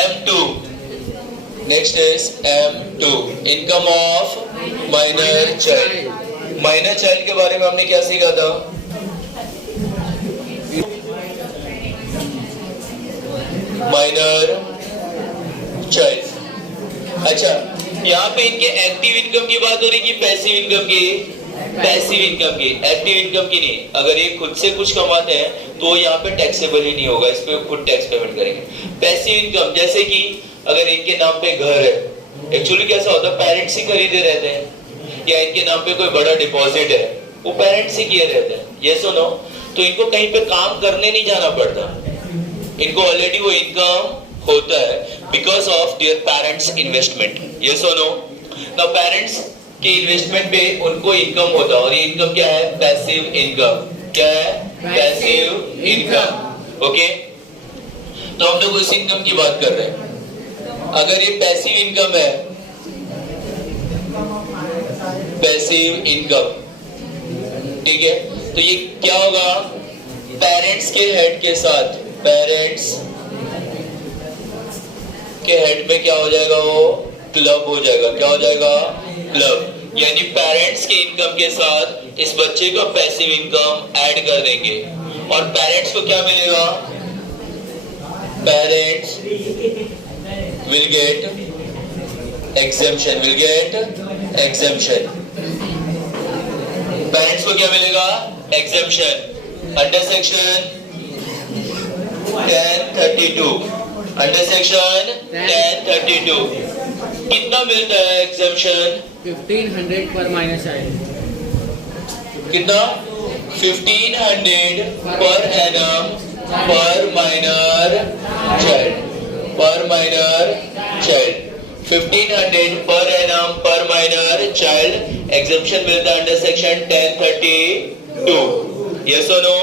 M2. Next is M2. Income of minor child. Minor child के बारे में हमने क्या सीखा था? Minor child. अच्छा, यहाँ पे इनके एक्टिव इनकम की बात हो रही कि पैसिव इनकम की? पैसिव इनकम की, एक्टिव इनकम की नहीं। अगर ये खुद से कुछ कमाते हैं तो यहाँ पे टैक्सेबल ही नहीं होगा, इस पे खुद टैक्स पेमेंट करेंगे। पैसिव इनकम जैसे कि अगर इनके नाम पे घर है, एक्चुअली कैसा होता है, पेरेंट्स ही खरीदे रहते हैं, या इनके नाम पे कोई बड़ा डिपॉजिट है वो पेरेंट्स ही किए रहते हैं, ये सुनो, तो इनको कहीं पे काम करने नहीं जाना पड़ता, इनको ऑलरेडी वो इनकम होता है because of their parents investment. ये सुनो ना, पेरेंट्स के इन्वेस्टमेंट पे उनको इनकम होता है, और ये इनकम क्या है? Passive income. क्या है? Passive income. ओके, तो हम लोग उस इनकम की बात कर रहे हैं। अगर ये पैसिव इनकम है, पैसिव इनकम, ठीक है, तो ये क्या होगा? पेरेंट्स के हेड के साथ, पेरेंट्स के हेड में क्या हो जाएगा? वो क्लब हो जाएगा। क्या हो जाएगा? क्लब। यानी पेरेंट्स के इनकम के साथ इस बच्चे का पैसिव इनकम ऐड कर देंगे, और पेरेंट्स को क्या मिलेगा? Parents will get exemption, will get exemption. Parents को क्या मिलेगा? Exemption under section 1032, under section 1032 कितना मिलता है एग्जेम्पशन? 1500 पर माइनर चाइल्ड। कितना? 1500 per annum per minor child, per minor child 1500 per annum per minor child exemption मिलता है अंडर सेक्शन 1032। यस और no?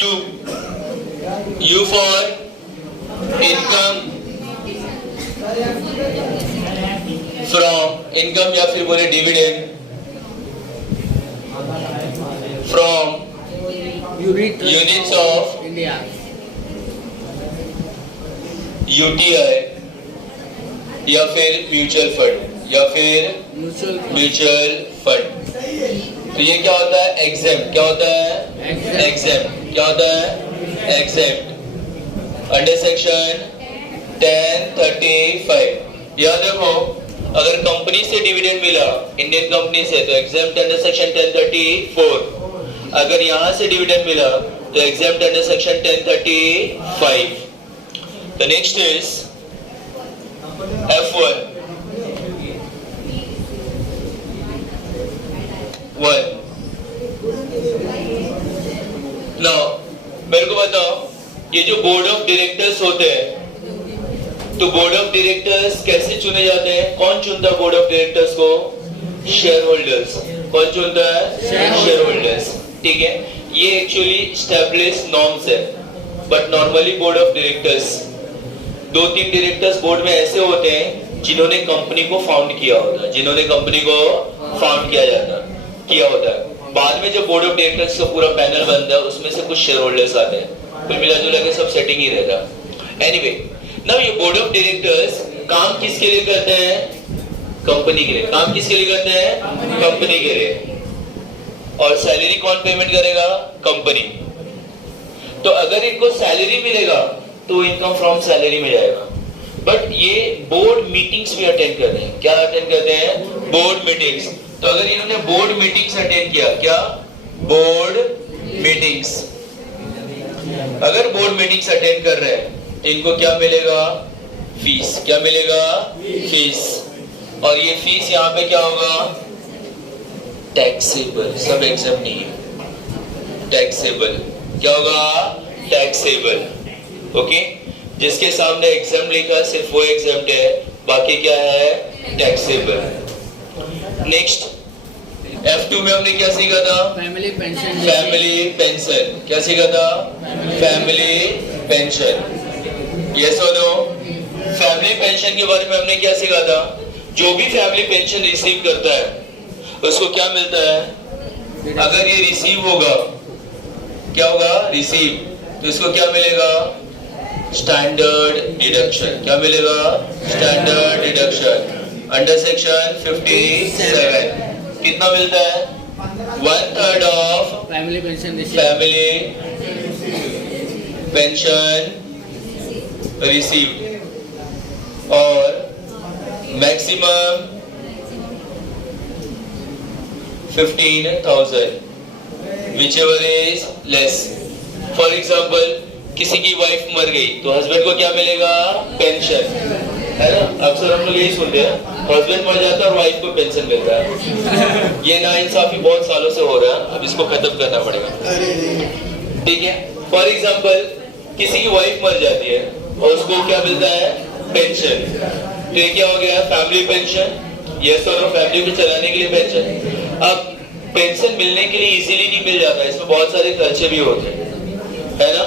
2 U for income from income या फिर बोले dividend from units of India, UTI या फिर mutual fund, या फिर म्यूचुअल फंड। तो ये क्या होता है? एग्जेम्प्ट। क्या होता है? एग्जेम्प्ट। क्या होता है? Exempt under section 1035। याद रखो, अगर कंपनी से डिविडेंड मिला, इंडियन कंपनी से, तो एग्जेम्प्ट अंडर सेक्शन 1034। अगर यहां से डिविडेंड मिला तो exempt under section 1035। The next is F1. 1. Now, मेरे को बताओ, ये जो बोर्ड ऑफ डायरेक्टर्स होते हैं, तो बोर्ड ऑफ डायरेक्टर्स कैसे चुने जाते हैं? कौन चुनता है बोर्ड ऑफ डायरेक्टर्स को? Share holders. कौन चुनता है? Share holders. ठीक है, ये एक्चुअली एस्टैब्लिश नॉर्म्स है, but normally board of directors 2-3 directors board में ऐसे होते हैं जिन्होंने कंपनी को फाउंड किया होता है, जिन्होंने कंपनी को फाउंड किया होता है। बाद में जब बोर्ड ऑफ डायरेक्टर्स का पूरा पैनल बनता है, उसमें से कुछ शेयर होल्डर्स आते हैं, कुल मिला जुला के सब सेटिंग ही रहता है। एनीवे, नाउ ये बोर्ड ऑफ डायरेक्टर्स काम किसके लिए करते हैं? कंपनी के लिए। काम किसके लिए करते हैं? कंपनी के लिए। और सैलरी कौन पेमेंट करेगा? कंपनी। तो अगर इनको सैलरी मिलेगा तो इनकम फ्रॉम सैलरी में जाएगा, बट ये बोर्ड मीटिंग्स भी अटेंड करते हैं। क्या अटेंड करते हैं? Board meetings. तो अगर इन्होंने बोर्ड मीटिंग्स अटेंड किया, क्या? Board meetings. अगर बोर्ड मीटिंग्स अटेंड कर रहे हैं तो इनको क्या मिलेगा? फीस। क्या मिलेगा? फीस। और ये फीस यहाँ पे क्या होगा? टैक्सेबल। सब एग्जाम नहीं है, टैक्सेबल। क्या होगा? टैक्सेबल। ओके, जिसके सामने एग्जाम लिखा सिर्फ वो एग्जाम है, बाकी क्या है? टैक्सेबल। नेक्स्ट F2 में हमने क्या सीखा था? Family pension. Family pension. क्या सीखा था? Family pension. यस और नो? फैमिली पेंशन के बारे में हमने क्या सीखा था? जो भी फैमिली पेंशन रिसीव करता है उसको क्या मिलता है? अगर ये रिसीव होगा क्या होगा, रिसीव, तो इसको क्या मिलेगा, स्टैंडर्ड डिडक्शन। क्या मिलेगा, स्टैंडर्ड डिडक्शन अंडर सेक्शन 57। कितना मिलता है, 1/3 of family pension receive family pension received, और maximum 15,000 whichever is less। For example किसी की वाइफ मर गई तो हस्बैंड को क्या मिलेगा, पेंशन, है ना। अक्सर हम लोग यही सुनते हैं, हस्बैंड मर जाता है और वाइफ को पेंशन मिलता है। ये नाइंसाफी बहुत सालों से हो रहा है, अब इसको खत्म करना पड़ेगा, ठीक है। फॉर एग्जाम्पल किसी की वाइफ मर जाती है और उसको क्या मिलता है, पेंशन। तो ये क्या हो गया, फैमिली पेंशन, यस और नो, फैमिली को चलाने के लिए पेंशन। अब पेंशन मिलने के लिए इजीली नहीं मिल जाता, इसमें बहुत सारे खर्चे भी होते हैं, है ना।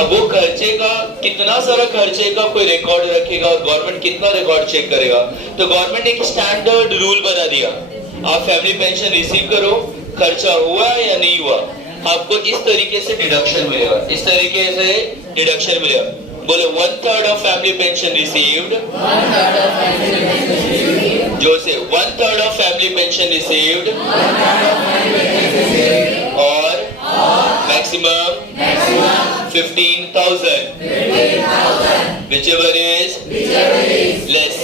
अब वो खर्चे का, कितना सारा खर्चे का कोई रिकॉर्ड रखेगा और गवर्नमेंट कितना रिकॉर्ड चेक करेगा। तो गवर्नमेंट ने एक स्टैंडर्ड रूल बना दिया, आप फैमिली पेंशन रिसीव करो, खर्चा हुआ या नहीं हुआ, आपको इस तरीके से डिडक्शन मिलेगा, इस तरीके से डिडक्शन मिलेगा। बोले 1/3 ऑफ फैमिली पेंशन रिसीव्ड, जो से 1/3 ऑफ फैमिली पेंशन रिसीव्ड, और मैक्सिमम 15,000 whichever is less।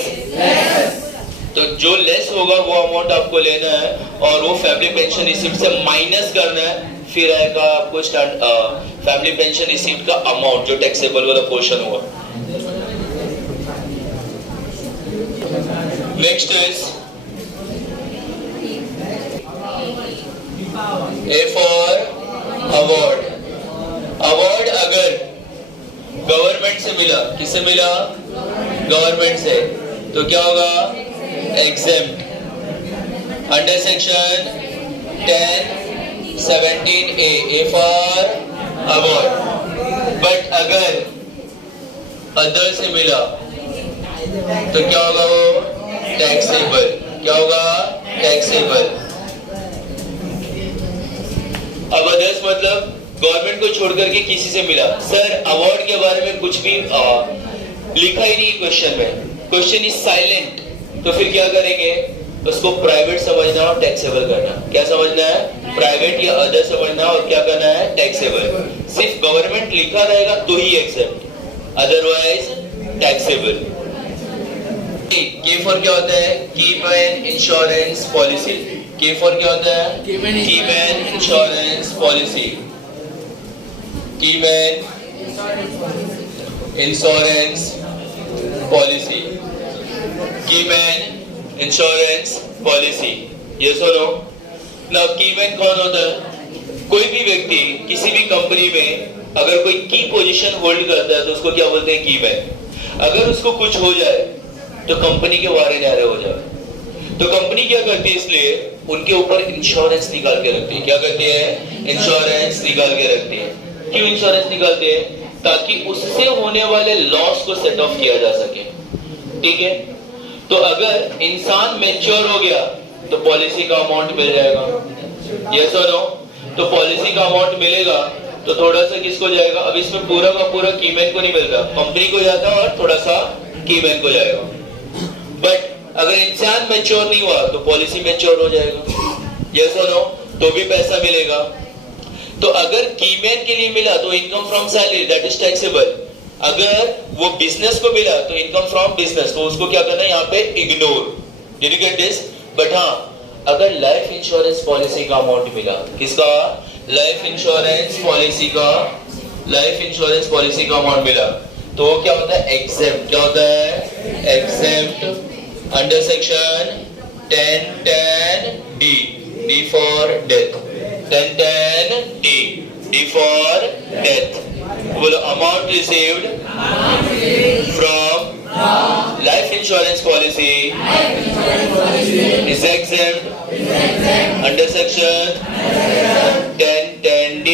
तो जो लेस होगा वो अमाउंट आपको लेना है और वो फैमिली पेंशन रिसीव्ड से माइनस करना है, फिर आएगा आपको फैमिली पेंशन रिसीव्ड का अमाउंट जो टैक्सेबल वाला पोर्शन हुआ। Next is A for award। Award अगर गवर्नमेंट से मिला, किससे मिला, गवर्नमेंट से, तो क्या होगा, exempt under section 10(17)(a), A for award। But अगर अदर से मिला तो क्या होगा, वो टैक्सेबल। क्या होगा, टैक्सेबल। अब अदर्स मतलब गवर्नमेंट को छोड़ करके किसी से मिला। सर अवार्ड के बारे में कुछ भी लिखा ही नहीं क्वेश्चन में, क्वेश्चन इज साइलेंट, तो फिर क्या करेंगे, उसको प्राइवेट समझना और टैक्सेबल करना। क्या समझना है, प्राइवेट या अदर समझना और क्या करना है, टैक्सेबल। सिर्फ गवर्नमेंट लिखा रहेगा तो ही एक्सेप्ट, अदरवाइज टैक्सेबल। के फॉर क्या होता है, कीप एन इंश्योरेंस पॉलिसी। के फॉर क्या होता है, keep an insurance policy, keep an insurance policy, keep an insurance policy, ये सुनो ना। कीमैन कौन होता है, कोई भी व्यक्ति किसी भी कंपनी में अगर कोई की पोजीशन होल्ड करता है तो उसको क्या बोलते हैं, कीमैन। अगर उसको कुछ हो जाए तो कंपनी के वारे न्यारे हो जाए, तो कंपनी क्या करती है, इसलिए उनके ऊपर इंश्योरेंस निकाल के रखती है। क्या करती है, इंश्योरेंस निकाल के रखती है। क्यों इंश्योरेंस निकालती है, ताकि उससे होने वाले लॉस को सेट ऑफ किया जा सके, ठीक है। तो अगर इंसान मैच्योर हो गया तो पॉलिसी का अमाउंट मिल जाएगा, यस और नो। तो पॉलिसी का अमाउंट मिलेगा तो थोड़ा सा किसको जाएगा, अब इसमें पूरा का पूरा कीमैन को नहीं मिलता, कंपनी को जाता है और थोड़ा सा कीमैन को जाएगा। बट अगर इंसान मैच्योर नहीं हुआ तो पॉलिसी मैच्योर हो जाएगा, यस और नो, तो भी पैसा मिलेगा। तो अगर कीमैन के लिए मिला तो income from salary, that is taxable. अगर वो बिजनेस को मिला तो इनकम फ्रॉम बिजनेस, तो उसको क्या करना है, यहाँ पे ignore, did you get this. But हाँ, अगर लाइफ इंश्योरेंस पॉलिसी का अमाउंट मिला, किसका, लाइफ इंश्योरेंस पॉलिसी का, लाइफ इंश्योरेंस पॉलिसी का अमाउंट मिला, तो क्या होता है, एग्जेम्प्ट। क्या होता है, exempt under section 10(10)(d), D for death, 10(10)(d), D for death। बोलो, amount received from life insurance policy is exempt under section 10(10)(d).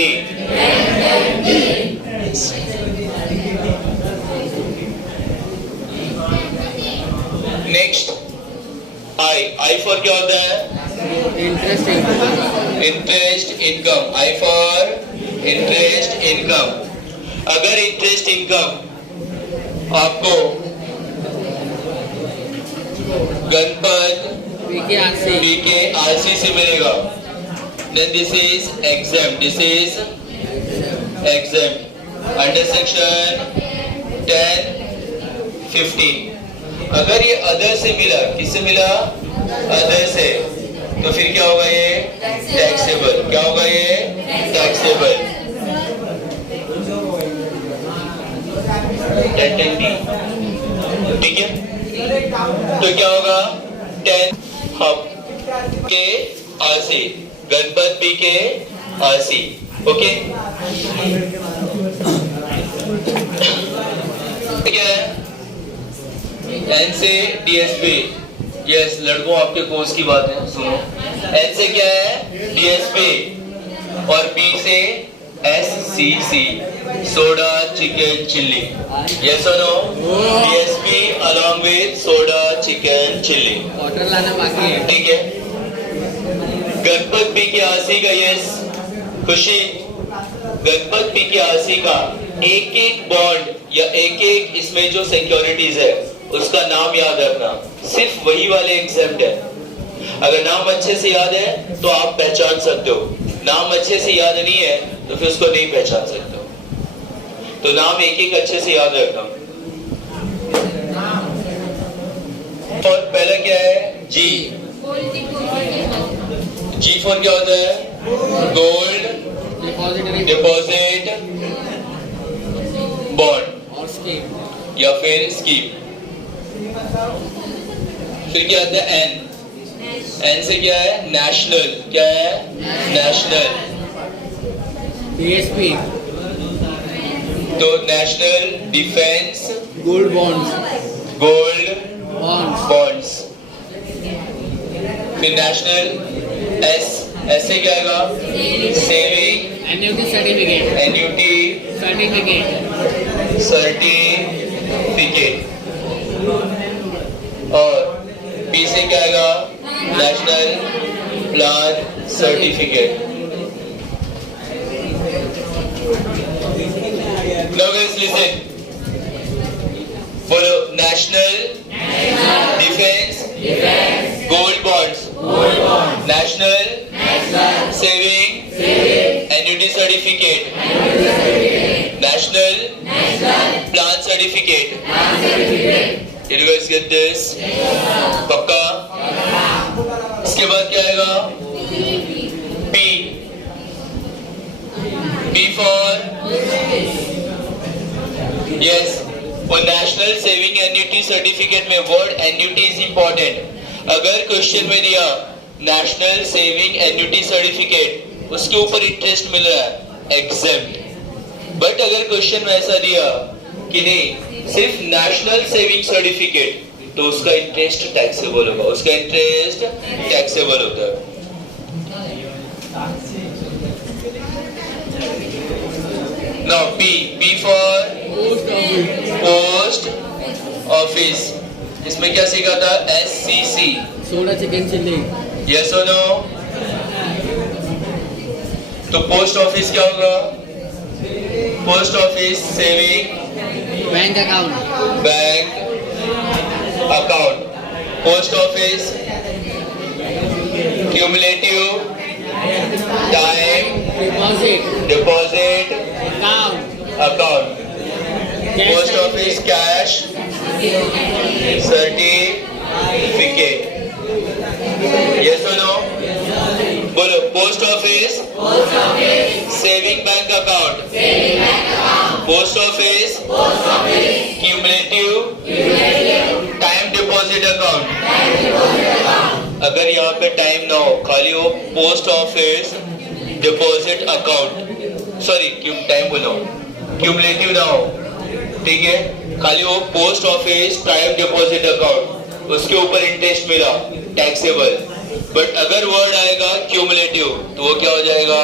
Next I for क्या होता है, interest income, interest income. I for interest income. अगर interest income आपको Ganpat PKRC से मिलेगा, then this is exempt, this is exempt under section 10(15). अगर ये other से मिला, किससे मिला? अदर से, तो फिर क्या होगा? ये टैक्सेबल। क्या होगा? ये टैक्सेबल। 10(10)(b), ठीक है? तो क्या होगा? 10 के RC, गणपत PKRC, ओके? क्या है? N से DSP, यस लड़कों आपके कोर्स की बात है, सुनो। N से क्या है? DSP, और P से SCC, soda chicken chilli, yes और no? DSP along with soda chicken chilli, water लाना बाकी है। ठीक है? गणपत PKRC का यस, खुशी, गणपत PKRC का एक एक बॉन्ड या एक एक इसमें जो सिक्योरिटीज है उसका नाम याद रखना, सिर्फ वही वाले एग्जेम्प्ट है। अगर नाम अच्छे से याद है तो आप पहचान सकते हो, नाम अच्छे से याद नहीं है तो फिर उसको नहीं पहचान सकते हो। तो नाम एक एक अच्छे से याद रखना। और पहला क्या है? जी। जी फॉर क्या होता है? गोल्ड डिपॉजिट बॉन्ड और स्कीम या फिर स्कीम। फिर क्या आता है? एन। एन से क्या है? नेशनल। क्या है? नेशनल। DSP तो national defence gold bonds bonds. फिर नेशनल एस, ऐसे क्या आएगा? सेविंग एन्युटी सर्टिफिकेट और पी से क्या आएगा? National plan certificate. Now guys listen, बोलो national defence gold bonds, national saving annuity certificate, national plan certificate. Did you guys get this? पक्का? इसके बाद क्या आएगा? P. P for yes. और नेशनल सेविंग एन्युटी सर्टिफिकेट में वर्ड एन्युटी इज इंपॉर्टेंट। अगर question में दिया नेशनल सेविंग एन्युटी सर्टिफिकेट, उसके ऊपर इंटरेस्ट मिल रहा है, एग्जेम्प्ट। बट अगर क्वेश्चन में ऐसा दिया कि नहीं सिर्फ नेशनल सेविंग सर्टिफिकेट, तो उसका इंटरेस्ट टैक्सेबल होगा, उसका इंटरेस्ट टैक्सेबल होता है। Now P for post office. इसमें क्या सीखा था? SCC, soda chicken chilli. Yes और नो? तो पोस्ट ऑफिस क्या होगा? Post office saving bank account. Post office cumulative time deposit account. Post office cash certificate. Yes और नो? बोलो post office saving bank account, post office cumulative time deposit account. अगर यहाँ पे time ना हो, खाली हो post office deposit account, sorry time बोलो, क्यूमुलेटिव ना हो, ठीक है? खाली वो post office time deposit account, उसके ऊपर इंटरेस्ट मिला, टैक्सेबल। बट अगर वर्ड आएगा क्यूमुलेटिव तो वो क्या हो जाएगा?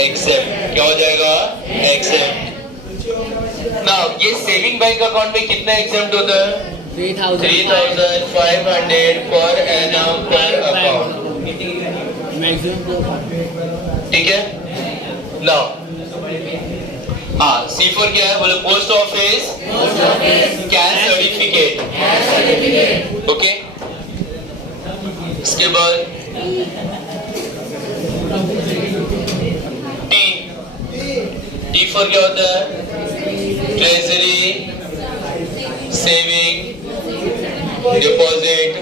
एक्सेप्ट। क्या हो जाएगा? एक्सेप्ट। ना ये सेविंग बैंक अकाउंट में कितना एक्सेप्ट होता है? 3,500 पर एनम पर अकाउंट, मैक्सिमम। ठीक है? ना हाँ, C4 क्या है बोले? Post office cash certificate. Okay, इसके बाद T फॉर क्या होता है? Treasury, saving, deposit,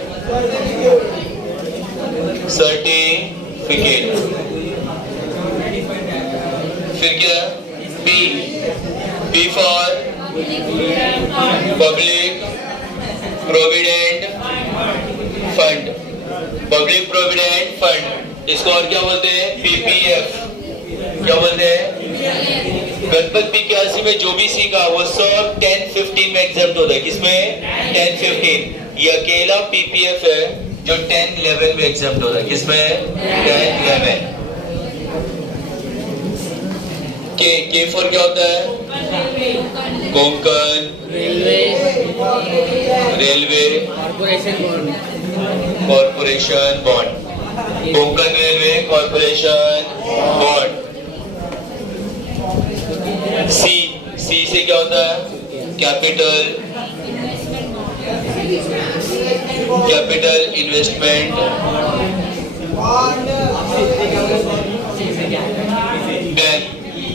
certificate. फिर क्या? P for public provident fund. Public provident fund, इसको और क्या बोलते हैं? PPF। क्या बोलते हैं? गणपत P81 में जो भी सीखा वो सब 10-15 में एग्जाम होता है। किसमें? 10-15। ये अकेला PPF है जो 10-11 में एग्जाम होता है। किसमें? 10-11। के फॉर क्या होता है? Konkan railway corporation bond. Konkan railway corporation bond. C से क्या होता है? Capital investment. देन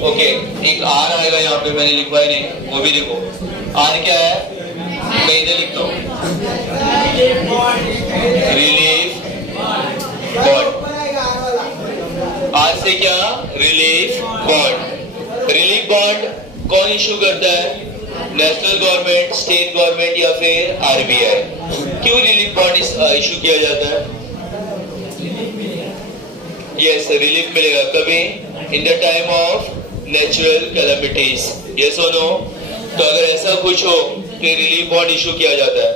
ओके, एक आर आएगा यहाँ पे, मैंने लिखवाया नहीं, वो भी देखो। आर क्या है? मैं इधर लिखता हूँ, रिलीफ बॉन्ड। आर से क्या? Relief bond. रिलीफ बॉन्ड कौन इशू करता है? नेशनल गवर्नमेंट, स्टेट गवर्नमेंट या फिर RBI। क्यों रिलीफ बॉन्ड इशू किया जाता है? यस, रिलीफ मिलेगा कभी? In the time of natural calamities. Yes और नो? तो अगर ऐसा कुछ हो कि रिलीफ बॉन्ड इशू किया जाता है।